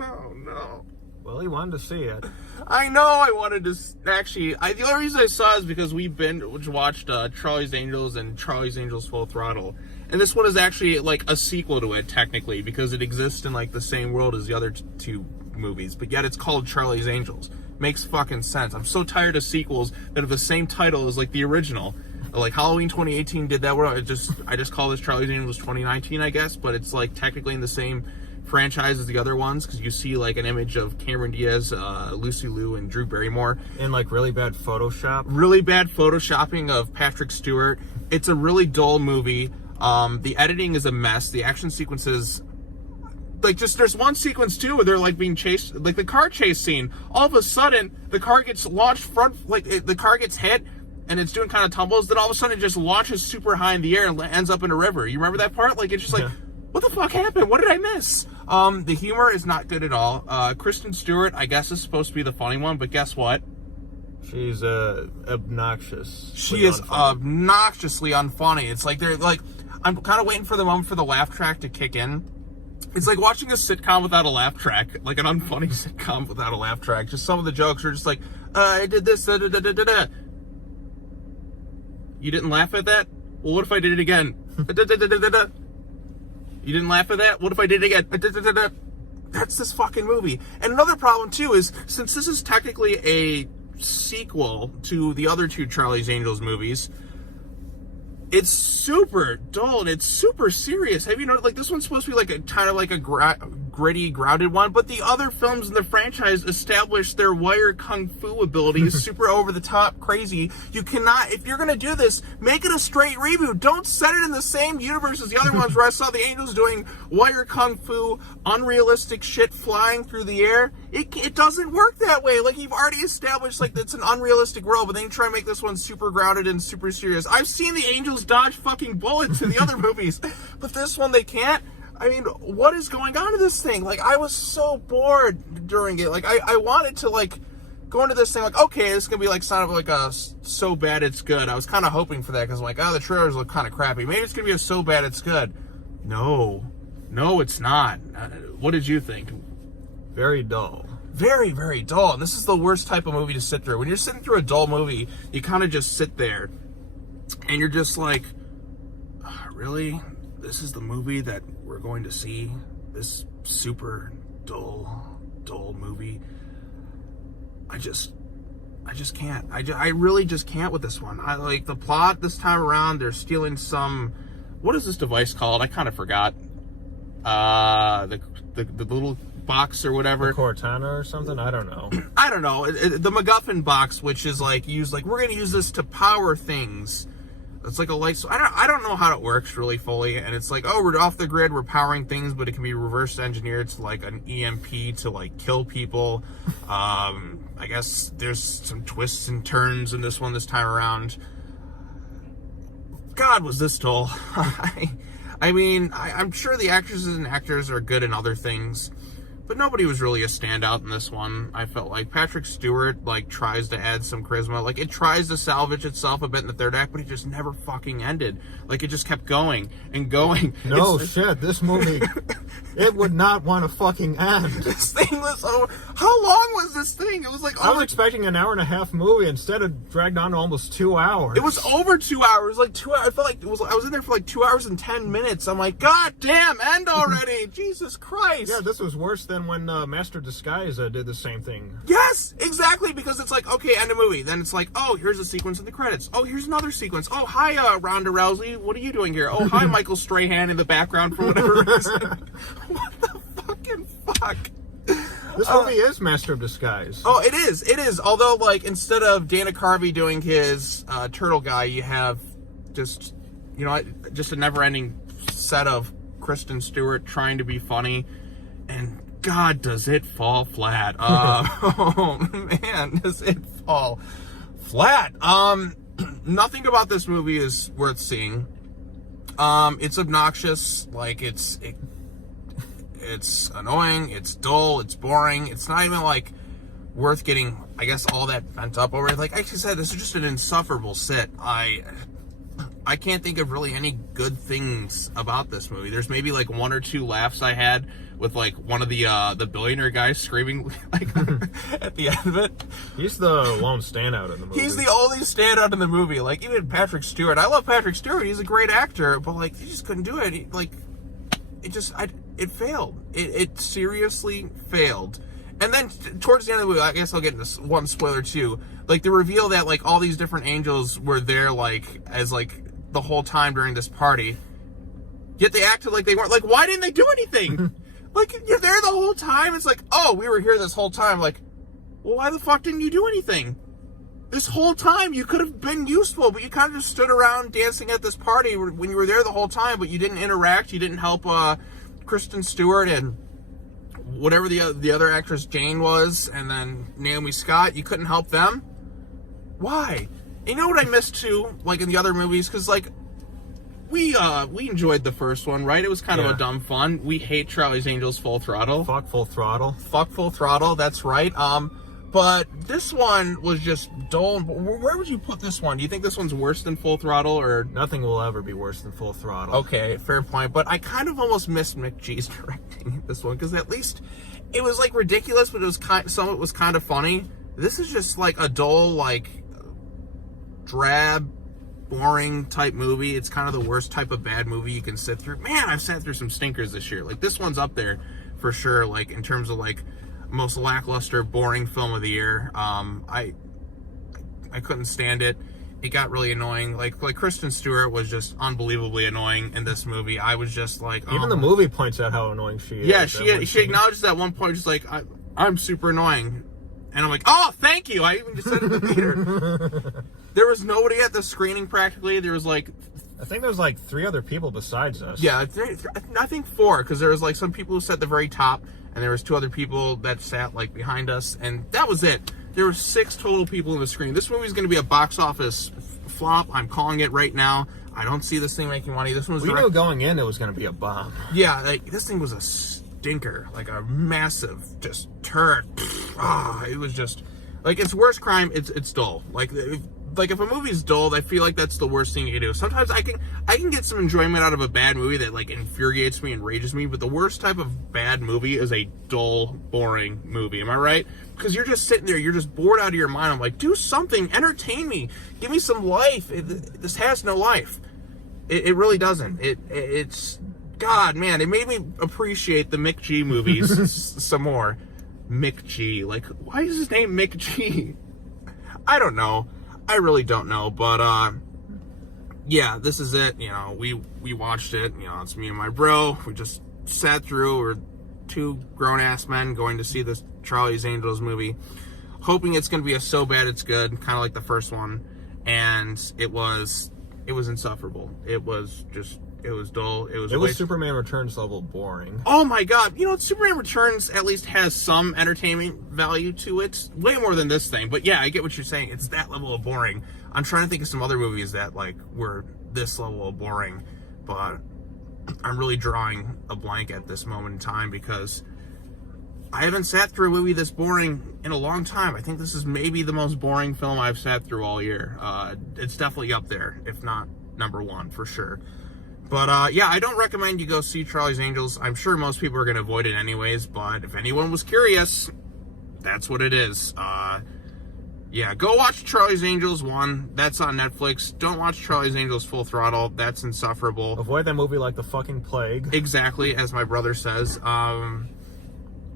Oh, no. Well, he wanted to see it. I know I wanted to... Actually, the only reason I saw it is because we watched Charlie's Angels and Charlie's Angels Full Throttle. And this one is actually, like, a sequel to it, technically, because it exists in, like, the same world as the other two movies. But yet it's called Charlie's Angels. Makes fucking sense. I'm so tired of sequels that have the same title as, like, the original. Like, Halloween 2018 did that. I just call this Charlie's Angels 2019, I guess. But it's, like, technically in the same franchise as the other ones, because you see, like, an image of Cameron Diaz, Lucy Liu, and Drew Barrymore. In, like, really bad Photoshop. Really bad Photoshopping of Patrick Stewart. It's a really dull movie. The editing is a mess. The action sequences... Like, just, there's one sequence, too, where they're, like, being chased... Like, the car chase scene. All of a sudden, the car gets launched the car gets hit, and it's doing kind of tumbles. Then all of a sudden, it just launches super high in the air and ends up in a river. You remember that part? Like, it's just like... What the fuck happened? What did I miss? The humor is not good at all. Kristen Stewart, I guess, is supposed to be the funny one, but guess what? She's obnoxious. She is obnoxiously unfunny. It's like I'm kind of waiting for the moment for the laugh track to kick in. It's like watching a sitcom without a laugh track, like an unfunny sitcom without a laugh track. Just some of the jokes are just like, I did this, da da da da da da. You didn't laugh at that? Well, what if I did it again? Da da da da da da. You didn't laugh at that? What if I did it again? That's this fucking movie. And another problem, too, is since this is technically a sequel to the other two Charlie's Angels movies, it's super dull and it's super serious. Have you noticed, like, this one's supposed to be like a kind of like a gritty, grounded one, but the other films in the franchise establish their wire kung fu abilities super over the top crazy. You cannot, if you're gonna do this, make it a straight reboot. Don't set it in the same universe as the other ones where I saw the Angels doing wire kung fu, unrealistic shit flying through the air. It doesn't work that way. Like, you've already established, like, it's an unrealistic world, but then you try to make this one super grounded and super serious. I've seen the Angels dodge fucking bullets in the other movies, but this one they can't. I mean, what is going on in this thing? Like, I was so bored during it. Like, I wanted to, like, go into this thing like, okay, this is going to be, like, kind of like a so bad it's good. I was kind of hoping for that because I'm like, oh, the trailers look kind of crappy. Maybe it's going to be a so bad it's good. No, it's not. What did you think? Very dull. Very, very dull. And this is the worst type of movie to sit through. When you're sitting through a dull movie, you kind of just sit there and you're just like, really? This is the movie that we're going to see? This super dull movie? I just can't. I really just can't with this one. I like the plot this time around. They're stealing some, what is this device called? I kind of forgot. The little box or whatever. Cortana or something? I don't know. I don't know. The MacGuffin box, which is like used, like, we're going to use this to power things. It's like a light. So I don't know how it works really fully. And it's like, oh, we're off the grid, we're powering things, but it can be reverse engineered to like an EMP to like kill people. I guess there's some twists and turns in this one this time around. God, was this dull. I mean, I'm sure the actresses and actors are good in other things, but nobody was really a standout in this one. I felt like Patrick Stewart, like, tries to add some charisma. Like, it tries to salvage itself a bit in the third act, but it just never fucking ended. Like, it just kept going and going. No shit, this movie, it would not want to fucking end. This thing was over. How long was this thing? It was like... I was expecting an hour-and-a-half movie. Instead, it dragged on to almost 2 hours. It was over 2 hours. Like, 2 hours. I felt like I was in there for like 2 hours and 10 minutes. I'm like, God damn, end already. Jesus Christ. Yeah, this was worse than when Master Disguise did the same thing. Yes, exactly, because it's like, okay, end a movie. Then it's like, oh, here's a sequence in the credits. Oh, here's another sequence. Oh, hi, Ronda Rousey. What are you doing here? Oh, hi, Michael Strahan in the background for whatever reason. What the fucking fuck? This movie is Master of Disguise. Oh, it is. It is. Although, like, instead of Dana Carvey doing his turtle guy, you have just, you know, just a never-ending set of Kristen Stewart trying to be funny, and God, does it fall flat. Oh, man, does it fall flat. Nothing about this movie is worth seeing. It's obnoxious. Like, it's annoying, it's dull, it's boring. It's not even, like, worth getting, I guess, all that bent up over it. Like I said, this is just an insufferable sit. I can't think of really any good things about this movie. There's maybe like one or two laughs I had with like one of the billionaire guys screaming like at the end of it. He's the lone standout in the movie. He's the only standout in the movie. Like even Patrick Stewart. I love Patrick Stewart. He's a great actor, but like he just couldn't do it. It failed. It seriously failed. And then towards the end of the movie, I guess I'll get into one spoiler too. Like the reveal that like all these different angels were there like as like the whole time during this party. Yet they acted like they weren't. Like why didn't they do anything? Like you're there the whole time. It's like, oh, we were here this whole time. Like, well, why the fuck didn't you do anything? This whole time you could have been useful, but you kind of just stood around dancing at this party when you were there the whole time. But you didn't interact. You didn't help Kristen Stewart and whatever the other actress Jane was, and then Naomi Scott. You couldn't help them. Why? You know what I missed too, like in the other movies, because like we enjoyed the first one, right? It was kind of a dumb fun. We hate Charlie's Angels Full Throttle. Fuck Full Throttle. Fuck Full Throttle. That's right. But this one was just dull. Where would you put this one? Do you think this one's worse than Full Throttle, or nothing will ever be worse than Full Throttle? Okay, fair point. But I kind of almost missed McGee's directing this one, because at least it was like ridiculous, but it was some of it was kind of funny. This is just like a dull, like drab, boring type movie. It's kind of the worst type of bad movie you can sit through. Man, I've sat through some stinkers this year. Like this one's up there for sure. Like in terms of like most lackluster, boring film of the year. I couldn't stand it. It got really annoying. Like Kristen Stewart was just unbelievably annoying in this movie. I was just like, oh. Even the movie points out how annoying she is. Yeah, she acknowledges at one point, just like, I'm super annoying. And I'm like, oh, thank you. I even just said it in the theater. There was nobody at the screening practically. There was like, I think there was like 3 other people besides us. yeah, I think 4, because there was like some people who sat at the very top, and there was 2 other people that sat like behind us, and that was it. There were 6 total people in the screen. This movie is going to be a box office flop. I'm calling it right now. I don't see this thing making money. This one was we knew going in it was going to be a bomb. Yeah, like this thing was a stinker, like a massive just turd. It was just like its worst crime. It's dull. Like if a movie's dull, I feel like that's the worst thing you can do. Sometimes I can get some enjoyment out of a bad movie that like infuriates me, enrages me, but the worst type of bad movie is a dull, boring movie. Am I right? Because you're just sitting there, you're just bored out of your mind. I'm like, do something, entertain me, give me some life. This has no life. It really doesn't. It's God, man. It made me appreciate the McG movies some more. McG, like, why is his name McG? I don't know. I really don't know, but yeah, this is it. You know, we watched it. You know, it's me and my bro. We just sat through. We're 2 grown-ass men going to see this Charlie's Angels movie, hoping it's going to be so bad it's good, kind of like the first one. And it was insufferable. It was dull. It was Superman Returns level boring. Oh my god. You know, Superman Returns at least has some entertainment value to it. Way more than this thing. But yeah, I get what you're saying. It's that level of boring. I'm trying to think of some other movies that like were this level of boring. But I'm really drawing a blank at this moment in time, because I haven't sat through a movie this boring in a long time. I think this is maybe the most boring film I've sat through all year. It's definitely up there, if not number 1 for sure. But yeah, I don't recommend you go see Charlie's Angels. I'm sure most people are going to avoid it anyways, but if anyone was curious, that's what it is. Yeah, go watch Charlie's Angels 1. That's on Netflix. Don't watch Charlie's Angels Full Throttle. That's insufferable. Avoid that movie like the fucking plague. Exactly, as my brother says.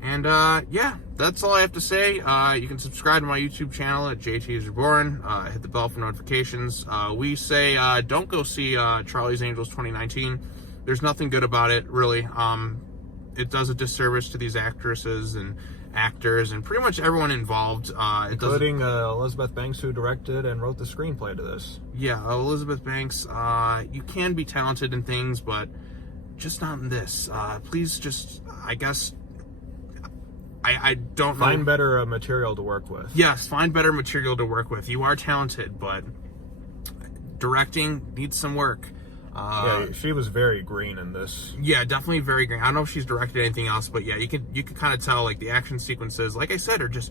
Yeah, that's all I have to say. You can subscribe to my YouTube channel at JTIsReborn. Hit the bell for notifications. We say don't go see Charlie's Angels 2019. There's nothing good about it, really. It does a disservice to these actresses and actors and pretty much everyone involved. Including Elizabeth Banks, who directed and wrote the screenplay to this. Yeah, Elizabeth Banks. You can be talented in things, but just not in this. Please just, I guess... I don't know. Find better material to work with. Yes, find better material to work with. You are talented, but directing needs some work. Yeah, she was very green in this. Yeah, definitely very green. I don't know if she's directed anything else, but yeah, you could kind of tell, like, the action sequences, like I said, are just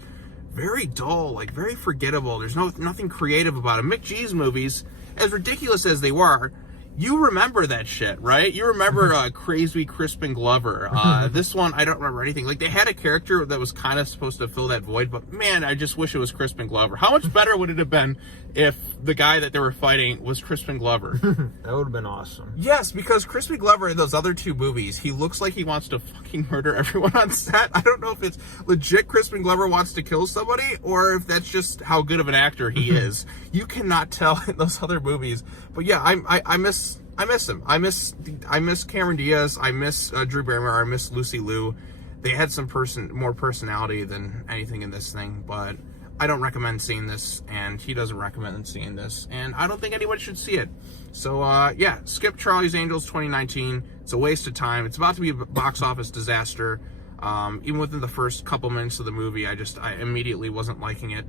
very dull, like very forgettable. There's nothing creative about it. Mick G's movies, as ridiculous as they were, you remember that shit, right? You remember Crazy Crispin Glover. This one, I don't remember anything. Like, they had a character that was kind of supposed to fill that void, but man, I just wish it was Crispin Glover. How much better would it have been if the guy that they were fighting was Crispin Glover? That would have been awesome. Yes, because Crispin Glover in those other two movies, he looks like he wants to fucking murder everyone on set. I don't know if it's legit Crispin Glover wants to kill somebody, or if that's just how good of an actor he is. You cannot tell in those other movies. But yeah, I miss him. I miss Cameron Diaz. I miss Drew Barrymore. I miss Lucy Liu. They had some more personality than anything in this thing, but I don't recommend seeing this, and he doesn't recommend seeing this, and I don't think anybody should see it. So yeah, skip Charlie's Angels 2019. It's a waste of time. It's about to be a box office disaster. Even within the first couple minutes of the movie, I immediately wasn't liking it.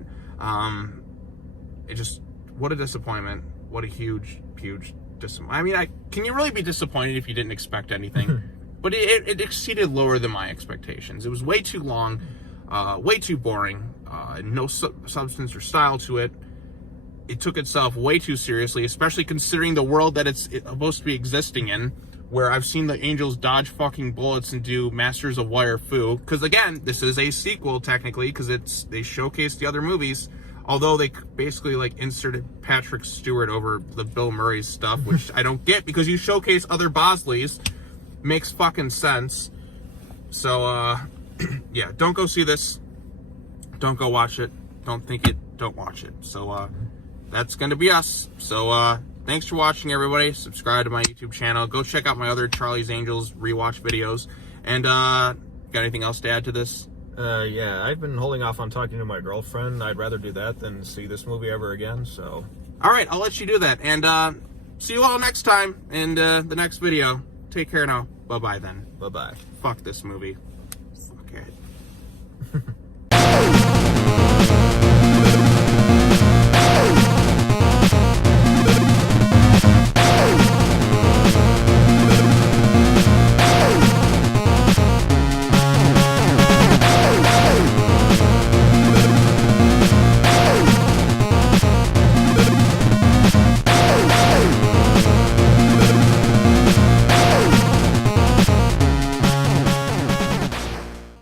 What a disappointment. What a huge disappointment. I mean, can you really be disappointed if you didn't expect anything? But it exceeded lower than my expectations. It was way too long, way too boring, no substance or style to it. It took itself way too seriously, especially considering the world that it's supposed to be existing in, where I've seen the Angels dodge fucking bullets and do Masters of Wire Fu. Because again, this is a sequel technically, because they showcased the other movies. Although they basically like inserted Patrick Stewart over the Bill Murray stuff, which I don't get, because you showcase other Bosleys. Makes fucking sense. So, yeah, don't go see this. Don't go watch it. Don't think it. Don't watch it. So, that's going to be us. So, thanks for watching, everybody. Subscribe to my YouTube channel. Go check out my other Charlie's Angels rewatch videos. And, got anything else to add to this? Yeah, I've been holding off on talking to my girlfriend. I'd rather do that than see this movie ever again, so. All right, I'll let you do that. And, see you all next time in the next video. Take care now. Bye-bye then. Bye-bye. Fuck this movie. Fuck it.